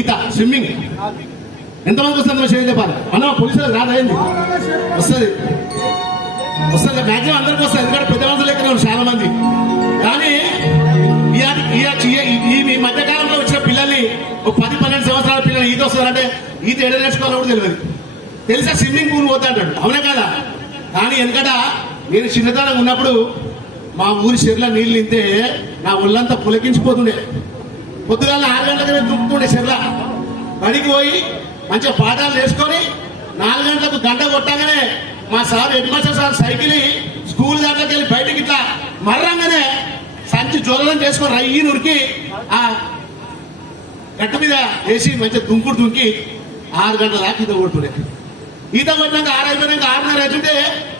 ఈత స్విమ్మింగ్ ఎంతమందికి వస్తుంది చేయలేపాలి అన్న పోలీసులకు రాదైంది వస్తుంది వస్తుంది మ్యాక్సిమం అందరికి వస్తుంది ఎందుకంటే పెద్ద మనుషులు లెక్కనే చాలా మంది. కానీ ఈ మధ్యకాలంలో వచ్చిన పిల్లల్ని ఒక 10-12 సంవత్సరాల పిల్లలు ఈత వస్తారంటే ఈత ఎడ నేర్చుకోవాలో కూడా తెలియదు. తెలిసా స్విమ్మింగ్ పూల్ పోతా అంటాడు అవునా కదా. కానీ ఎందుకంటే నేను చిన్నతనం ఉన్నప్పుడు మా ఊరి చెర్ల నీళ్ళు నింతే నా ఒళ్ళంతా పులకించిపోతుండే. పొద్దుగాల 6 గంటలకి దుక్కుతుండే చెర్ల. బడికి పోయి మంచిగా పాఠాలు నేర్చుకొని 4 గంటలకు గంట కొట్టగానే మా sir head master sir cycle school దాంట్లోకి వెళ్ళి బయటకి ఇట్లా మర్రంగానే సంచి జోలం చేసుకొని రయ్యి నురికి ఆ గట్ట మీద వేసి మంచిగా దుంకుడు దుంకి 6 గంటల దాకా ఈత కొడుతుండే. ఈత కొట్టినాక 6 అయిపోయినాక 6:30 అవుతుంటే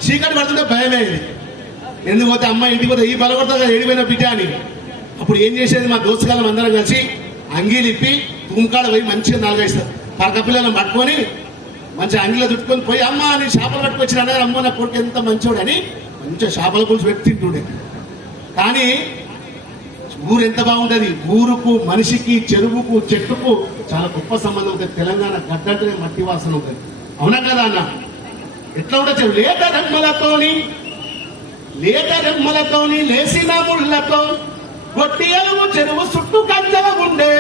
చీకటి పడుతుంటే భయమేది. ఎందుకు పోతే అమ్మ ఇంటికి పోతే ఈ బలపడుతుంది ఏడిపోయిన బిడ్డ అని. అప్పుడు ఏం చేసేది మా దోస్తుగాలం అందరం కలిసి అంగీలు ఇప్పి తుమ్కాడ పోయి మంచిగా 4-5 పరక పిల్లలను పట్టుకొని మంచిగా అంగిలో చుట్టుకొని పోయి అమ్మ అని చేపలు పట్టుకొచ్చిన అన్నారు. అమ్మ నా కొడుకు ఎంత మంచోడు అని మంచిగా చేపల పులుసు పెట్టి తింటుండే. కానీ ఊరు ఎంత బాగుంటుంది. ఊరుకు మనిషికి చెరువుకు చెట్టుకు చాలా గొప్ప సంబంధం ఉంటుంది. తెలంగాణ గడ్డంటే మట్టి వాసన ఉంటుంది అవునా కదా అన్న. ఎట్లా ఉంటుంది లేత రెమ్మలతోని లేసిన ముళ్ళతో గొట్టి అలుగు చెరువు చుట్టూ కంచెల ఉండే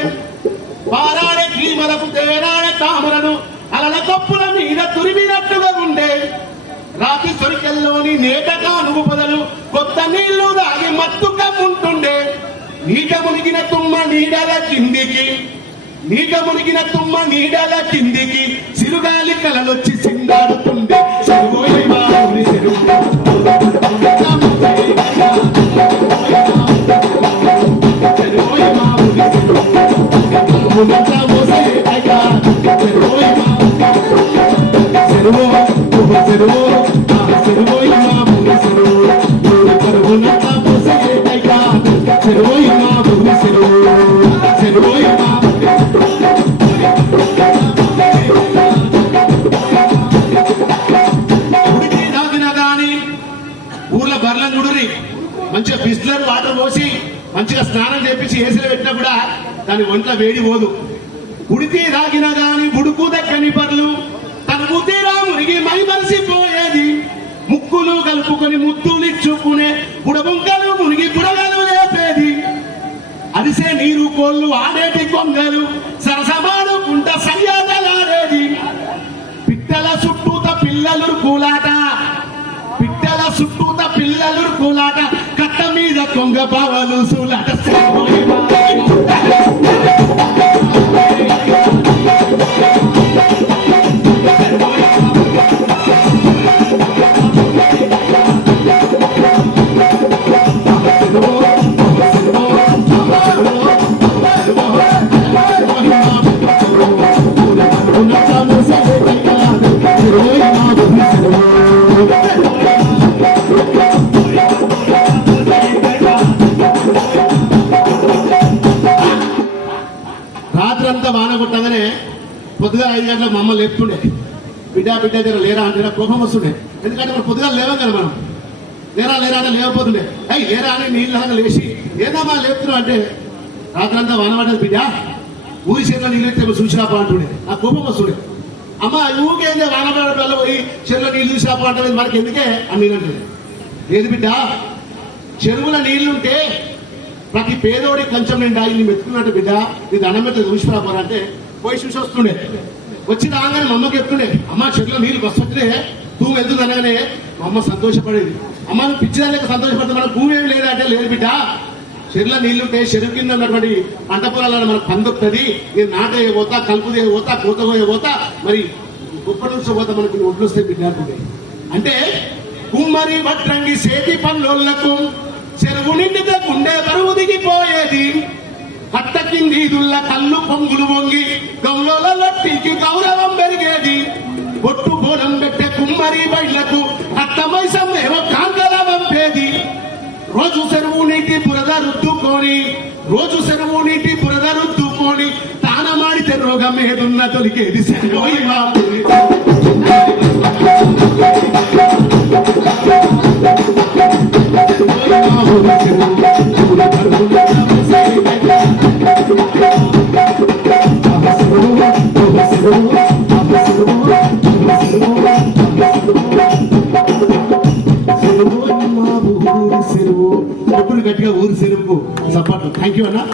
పారాడే కీమలకు తేరాడే తామరను అలల కప్పుల మీద తురిమినట్టుగా ఉండే రాతి సొరికెల్లోని నేటగా నువ్వు పొదలు కొత్త నీళ్లు దాగి మత్తుగా ఉంటుండే. నీట మునిగిన తుమ్మ నీడల కిందికి సిరుగాలి కలలొచ్చి సిందాడుతుండే. చెరువోయి మా ఊరి చెరువు ఊర్లో బర్లను చూడురి మంచిగా బిస్లర్ వాటర్ పోసి మంచిగా స్నానం చేపించి ఏసీలో పెట్టినా కూడా దాని ఒంట్లో వేడి పోదు. ఉడికి రాగిన గాని బుడుకు దక్కని పర్లు తన ముద్దిరా మునిగి మై మరిసిపోయేది. ముక్కులు కలుపుకొని ముద్దులు ఇచ్చుకునే బుడబుంకలు మునిగి బుడగలు లేపేది. అరిసే నీరు కోళ్ళు ఆడేటి కొంగలు సరసమాడుకుంట సయ్యాటలాడేది. పిట్టల చుట్టూత పిల్లలు కూలాట కట్ట మీద కొంగ బావలు సూలాట. రాత్రంతా వాన కొట్టగానే పొద్దుగా 5 గంటలకు మా అమ్మ లేపుతుండే. బిడ్డ దగ్గర లేరా అంటే కోపం వస్తుండే. ఎందుకంటే మనం పొద్దుగా లేవం కదా. మనం లేరా అంటే లేకపోతుండే. అయ్యి లేరా అని నీళ్ళగా లేచి ఏదమ్మా లేపుతున్నావు అంటే రాత్రంతా వాన పడ్డది బిడ్డ ఊరి చెరువులో నీళ్ళు ఎత్తే చూసినాపా అంటుండే. ఆ కోపం వస్తుండే. అమ్మ ఊరికేందే వాన పడడం పోయి చెరువులో నీళ్ళు చూసినాపా అంటే మనకి ఎందుకే అని నేనంటుండే. ఏది బిడ్డ చెరువుల నీళ్లుంటే ప్రతి పేదోడి కొంచెం నిండా ఇల్లు మెత్తుకున్నట్టు బిడ్డ నీ దండం పెట్టి చూసిపోరంటే పోయి చూసి వస్తుండే. వచ్చి రాగానే మా అమ్మకి చెప్తుండే అమ్మ చెరువులో నీళ్ళు వస్తుంటే భూమి వెళ్తుంది అనగానే మా అమ్మ సంతోషపడేది. అమ్మ నువ్వు పిచ్చిదానికి సంతోషపడితే మనకు భూమి ఏమి లేదా అంటే లేదు బిడ్డ చెరువులో నీళ్లుంటే చెరువు కింద ఉన్నటువంటి పంట పొలాలను మనకు పందొస్తుంది. నేను నాటే పోతా కలుపు పోతా కోత పోతా మరి గుప్పటి నుంచి పోతా మనకు ఒడ్లు వస్తాయి బిడ్డ అంటే కుమ్మరి వడ్రంగి సేతి పనులకు చెరువు నిండితే గుండె బరువు దిగిపోయేది. కట్ట కింది దుల్ల కళ్ళు పొంగులు వంగి గౌరవ లొట్టికి గౌరవం పెరిగేది. ఒట్టు బోనం పెట్టే కుమ్మరి బయళ్లకు అత్తమైసం ఏమో కాంతల వంపేది. రోజు చెరువు నీటి బురద రుద్దుకొని రోజు చెరువు నీటి బురద రుద్దుకొని తానమాడితే రోగం ఏదున్న తొలికేది శనగోయి బాబు గట్టిగా ఊరి చెరువుకు సపోర్ట్. థ్యాంక్ యూ అన్న.